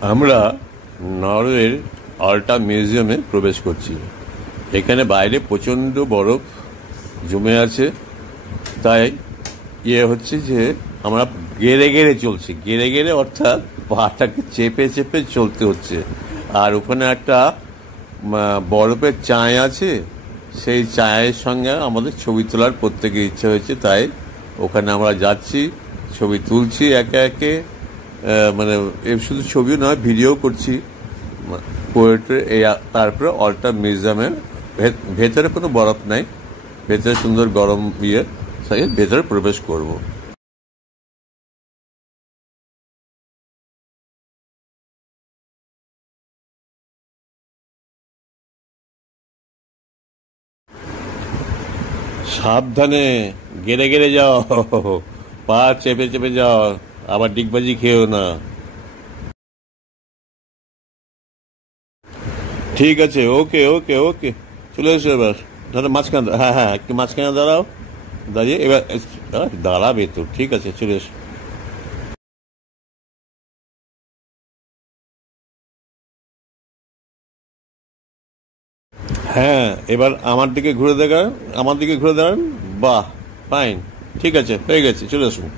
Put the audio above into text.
আমরা নরওয়ের আল্টা মিউজিয়ামে প্রবেশ করছি। এখানে বাইরে প্রচণ্ড বরফ জমে আছে, তাই হচ্ছে যে আমরা গেড়ে গেড়ে চলছি, গেড়ে গেড়ে অর্থাৎ পাটাকে চেপে চেপে চলতে হচ্ছে। আর ওখানে একটা বরফের চায় আছে, সেই চায়ের সঙ্গে আমাদের ছবি তোলার প্রত্যেকের ইচ্ছা হয়েছে, তাই ওখানে আমরা যাচ্ছি, ছবি তুলছি একে একে। মানে শুধু ছবিও নয়, ভিডিও করছি। তারপরে অল্টা মিউজিয়ামের ভেতরে কোনো বরফ নাই, ভেতরে সুন্দর গরম ভেতরে প্রবেশ করব। সাবধানে, গেড়ে গেড়ে যাও, পা চেপে চেপে যাও, আবার ডিগবাজি খেও না। ঠিক আছে, ওকে ওকে ওকে, চলে এসো এবার। দাদা মাঝখানে, হ্যাঁ হ্যাঁ, একটু মাঝখানে দাঁড়াও, দাঁড়িয়ে এবার দাঁড়াবে তো, ঠিক আছে, চলে এসো। হ্যাঁ, এবার আমার দিকে ঘুরে দেখান, আমার দিকে ঘুরে দাঁড়ান। বাহ, ফাইন, ঠিক আছে, হয়ে গেছে, চলে আসুন।